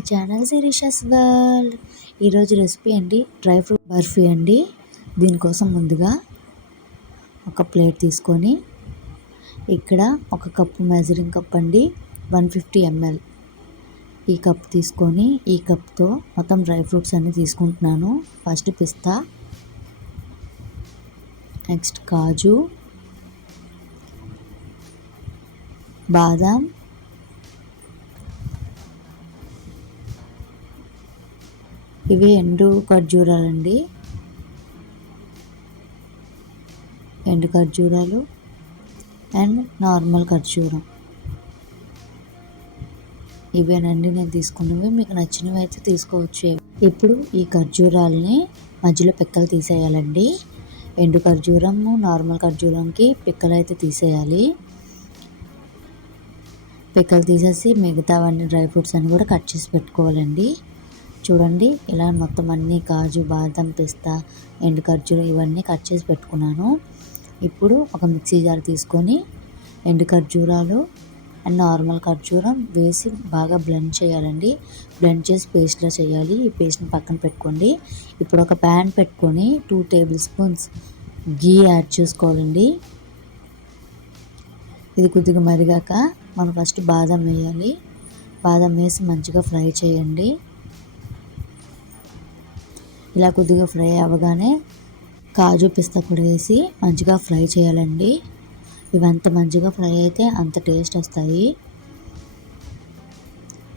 My channel Sirisha's world. ఈరోజు recipe అండి dry fruit barfi అండి. దీనికోసం ముందుగా ఒక ప్లేట్ తీసుకొని ఇక్కడ ఒక కప్పు మెజరింగ్ కప్ అండి 150 ml ఈ కప్ తీసుకొని ఈ కప్తో మొత్తం డ్రై ఫ్రూట్స్ అన్నీ తీసుకుంటున్నాను. ఫస్ట్ పిస్తా, నెక్స్ట్ కాజు, బాదాం, ఇవి ఎండు ఖర్జూరాలండి. ఎండు ఖర్జూరాలు అండ్ నార్మల్ ఖర్జూరం ఇవేనండి నేను తీసుకున్నవి. మీకు నచ్చినవి అయితే తీసుకోవచ్చు. ఇప్పుడు ఈ ఖర్జూరాలని మధ్యలో పిక్కలు తీసేయాలండి. ఎండు ఖర్జూరము నార్మల్ ఖర్జూరంకి పిక్కలు అయితే తీసేయాలి. పిక్కలు తీసేసి మిగతావన్నీ డ్రై ఫ్రూట్స్ అన్నీ కూడా కట్ చేసి పెట్టుకోవాలండి. చూడండి ఇలా మొత్తం అన్నీ కాజు, బాదం, పిస్తా, ఎండు ఖర్జూరం ఇవన్నీ కట్ చేసి పెట్టుకున్నాను. ఇప్పుడు ఒక మిక్సీ జార్ తీసుకొని ఎండు ఖర్జూరాలు అండ్ నార్మల్ ఖర్జూరం వేసి బాగా బ్లెండ్ చేయాలండి. బ్లెండ్ చేసి పేస్ట్లా చేయాలి. ఈ పేస్ట్ని పక్కన పెట్టుకోండి. ఇప్పుడు ఒక ప్యాన్ పెట్టుకొని 2 టేబుల్ స్పూన్స్ గీ యాడ్ చేసుకోవాలండి. ఇది కొద్దిగా మరిగాక మనం ఫస్ట్ బాదం వేయాలి. బాదం వేసి మంచిగా ఫ్రై చేయండి. ఇలా కొద్దిగా ఫ్రై అవ్వగానే కాజు, పిస్తా కూడా వేసి మంచిగా ఫ్రై చేయాలండి. ఇవంత మంచిగా ఫ్రై అయితే అంత టేస్ట్ వస్తాయి.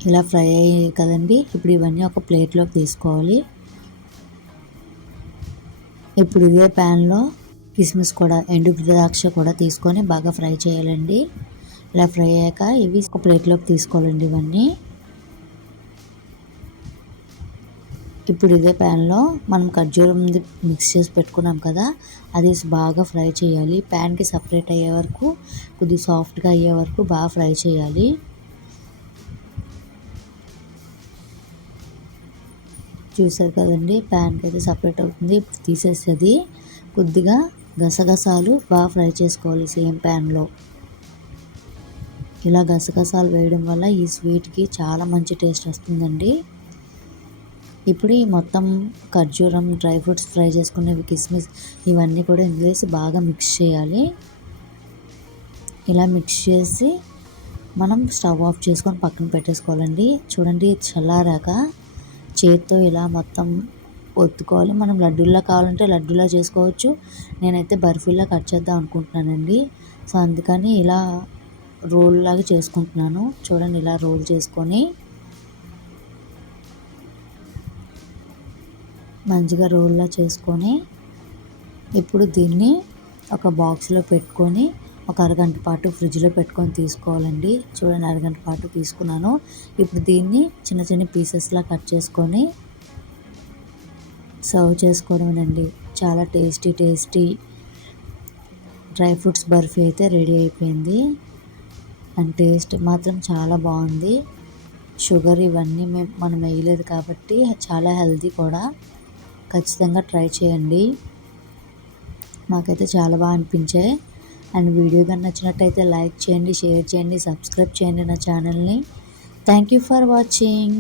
ఇలా ఫ్రై అయ్యాయి కదండి. ఇప్పుడు ఇవన్నీ ఒక ప్లేట్లోకి తీసుకోవాలి. ఇప్పుడు ఇదే ప్యాన్లో కిస్మిస్ కూడా, ఎండు ద్రాక్ష కూడా తీసుకొని బాగా ఫ్రై చేయాలండి. ఇలా ఫ్రై అయ్యాక ఇవి ఒక ప్లేట్లోకి తీసుకోవాలండి ఇవన్నీ. ఇప్పుడు ఇదే ప్యాన్లో మనం ఖర్జూరం మిక్స్ చేసి పెట్టుకున్నాం కదా, అది బాగా ఫ్రై చేయాలి. ప్యాన్కి సపరేట్ అయ్యే వరకు, కొద్దిగా సాఫ్ట్గా అయ్యే వరకు బాగా ఫ్రై చేయాలి. చూసారు కదండి, ప్యాన్కి అయితే సపరేట్ అవుతుంది. ఇప్పుడు తీసేసేది కొద్దిగా గసగసాలు బాగా ఫ్రై చేసుకోవాలి సేమ్ ప్యాన్లో. ఇలా గసగసాలు వేయడం వల్ల ఈ స్వీట్కి చాలా మంచి టేస్ట్ వస్తుందండి. ఇప్పుడు ఈ మొత్తం ఖర్జూరం, డ్రై ఫ్రూట్స్ ఫ్రై చేసుకునేవి, కిస్మిస్ ఇవన్నీ కూడా ఇందులో వేసి బాగా మిక్స్ చేయాలి. ఇలా మిక్స్ చేసి మనం స్టవ్ ఆఫ్ చేసుకొని పక్కన పెట్టేసుకోవాలండి. చూడండి, చల్లారాక చేత్తో ఇలా మొత్తం ఒత్తుకోవాలి. మనం లడ్డూలా కావాలంటే లడ్డూలా చేసుకోవచ్చు. నేనైతే బర్ఫీలా కట్ చేద్దాం అనుకుంటున్నానండి. సో అందుకని ఇలా రోల్ లాగా చేసుకుంటున్నాను. చూడండి, ఇలా రోల్ చేసుకొని మంచిగా రోల్లా చేసుకొని ఇప్పుడు దీన్ని ఒక బాక్స్లో పెట్టుకొని ఒక అరగంట పాటు ఫ్రిడ్జ్లో పెట్టుకొని తీసుకోవాలండి. చూడండి, అరగంట పాటు తీసుకున్నాను. ఇప్పుడు దీన్ని చిన్న చిన్న పీసెస్లా కట్ చేసుకొని సర్వ్ చేసుకోవడమేనండి. చాలా టేస్టీ డ్రై ఫ్రూట్స్ బర్ఫీ అయితే రెడీ అయిపోయింది. అండ్ టేస్ట్ మాత్రం చాలా బాగుంది. షుగర్ ఇవన్నీ మనం వేయలేదు కాబట్టి చాలా హెల్తీ కూడా. ఖచ్చితంగా ట్రై చేయండి. మాకైతే చాలా బాగా అనిపించాయి. అండ్ వీడియో కానీ నచ్చినట్టయితే లైక్ చేయండి, షేర్ చేయండి, సబ్స్క్రైబ్ చేయండి నా ఛానల్ని. Thank you for watching.